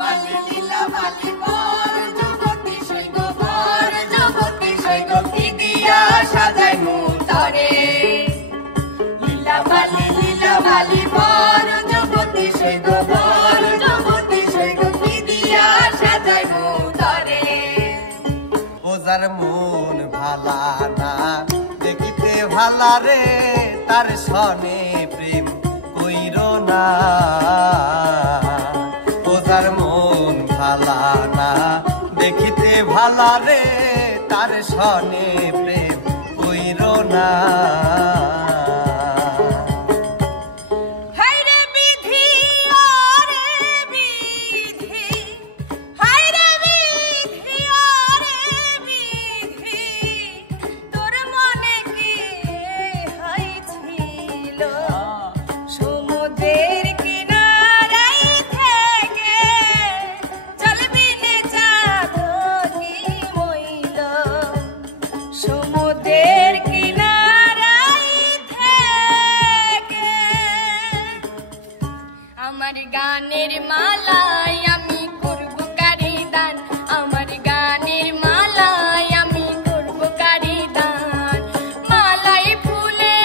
বালি লীলা বালি বর যুবতী সৈগ বর যুবতী সৈগ কি দিয়া সাজাই মুতরে লীলা বালি বর যুবতী সৈগ বর যুবতী সৈগ কি দিয়া সাজাই মুতরে ওজার মন ভালা না দেখিতে ভালা রে তার সনে প্রেম কইরো না ওজার মন ভালা না দেখিতে ভালা রে তার সনে প্রেম কইরো না আমার গানের মালায় আমি করব কারি দান আমার গানের মালায় আমি করব কারি দান মালাই ফুলে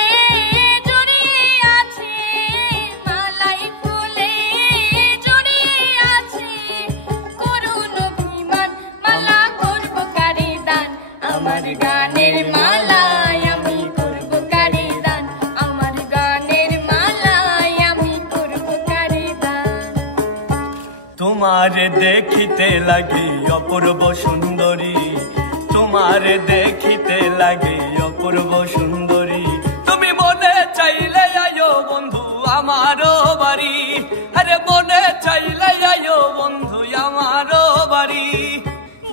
জড়িয়ে আছে মালাই ফুলে জড়িয়ে আছে করুণ অভিমান মালা করব কারি দান আমার গানের মালায় আমি করব কারি দান আমার গানের মালায় আমি করব কারি দান তোমার দেখিতে লাগি অপূর্ব সুন্দরী তোমার দেখিতে লাগি অপূর্ব সুন্দরী তুমি মনে চাইলে আয়ো বন্ধু আমারও বাড়ি আরে মনে চাইলে আয়ো বন্ধু আমারও বাড়ি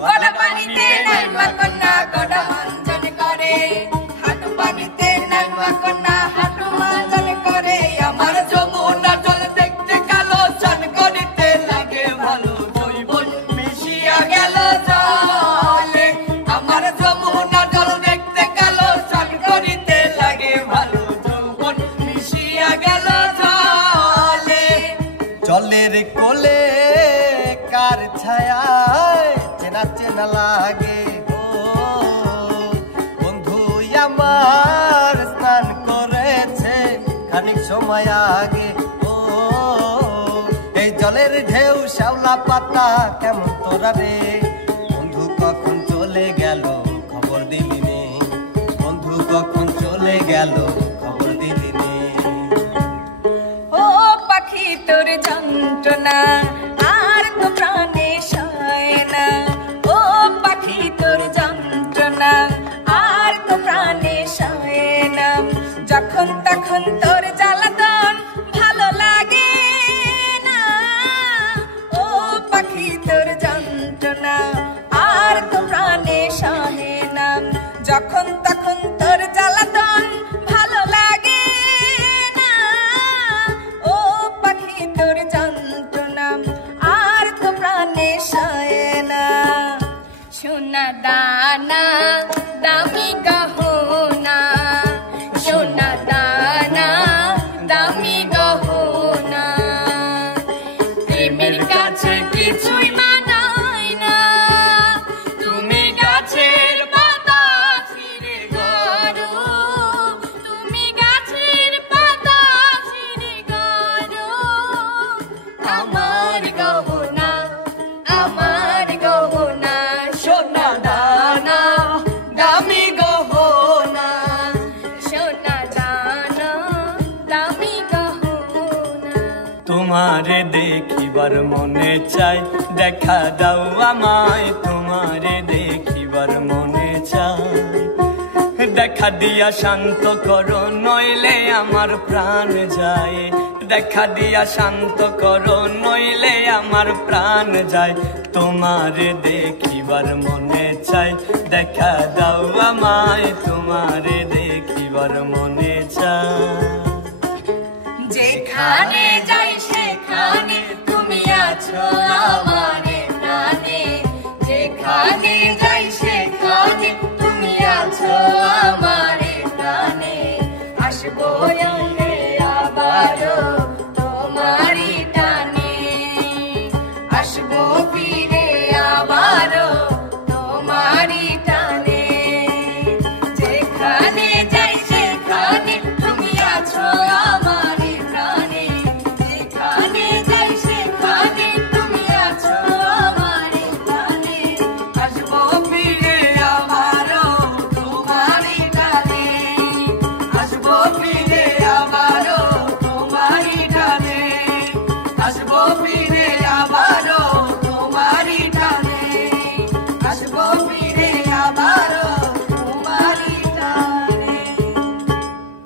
গড়া পানিতে নাইমা কন্যা গড়া মাঞ্জন করে হাঁটু পানিতে নাইমা কন্যা হাঁটু মাঞ্জন করে আমার যমুনা জল দেখতে কালো চান করিতে লাগে ভালো জৈবন মিশিয়া গেল জলে আমার যমুনা জল দেখতে কালো চান করিতে লাগে ভালো যৌবন মিশিয়া গেল জলে জলের কোলে কার ছায়ায় চেনা চেনা লাগে ও বন্ধু আমার স্নান করেছে খানিক সময় আগে ও এই জলের ঢেউ শ্যাওলা পাতা কেমন তোরা রে বন্ধু কখন চলে গেল খবর দিলি নে বন্ধু কখন চলে গেল খবর দিলি নে ও পাখি তোর যন্ত্রণা আর তো প্রাণে সয় না ও পাখি তোর যন্ত্রণা আর তো প্রাণে সয় না যখন তখন তোর জ্বালাতন ভালো লাগে না ও পাখি তোর যন্ত্রণা আর তো প্রাণে সয় না যখন তখন তোর জ্বালাতন ভালো লাগে না ও পাখি তোর যন্ত্রণা আর তো প্রাণে সয় না সোনা দানা দামি গহনা সোনা দানা দামি গহনা প্রেমের কাছে কিছুই মানায় না তুমি গাছের পাতা ছিঁড়ে গড়ো তুমি গাছের পাতা ছিঁড়ে গড়ো আমার গহনা সোনা দানা দামি গহনা সোনা দানা দামি গহনা তোমারে দেখিবার মনে চাই দেখা দাও আমায় তোমারে দেখিবার মনে চাই দেখা দিয়া শান্ত করো নইলে আমার প্রাণ যায় দেখা দিয়া শান্ত করো নইলে আমার প্রাণ যায় তোমারে দেখিবার মনে চাই দেখা দাও আমায় তোমারে দেখিবার মনে চাই যেখানে যাই সেখানে তুমি আছো আমার প্রাণে যেখানে যাই সেখানে তুমি আছো আমার প্রাণে আসবো আবারও তোমারই টানে আসবো ফিরে আবারও তোমারই টানে। যেখানে যাই সেখানে তুমি আছো আমারই প্রাণে। যেখানে যাই সেখানে তুমি আছো আমারই প্রাণে। আসবো ফিরে আবারও তোমারই টানে। আসবো ফিরে আবারও তোমারই টানে। আসবো ফিরে আবার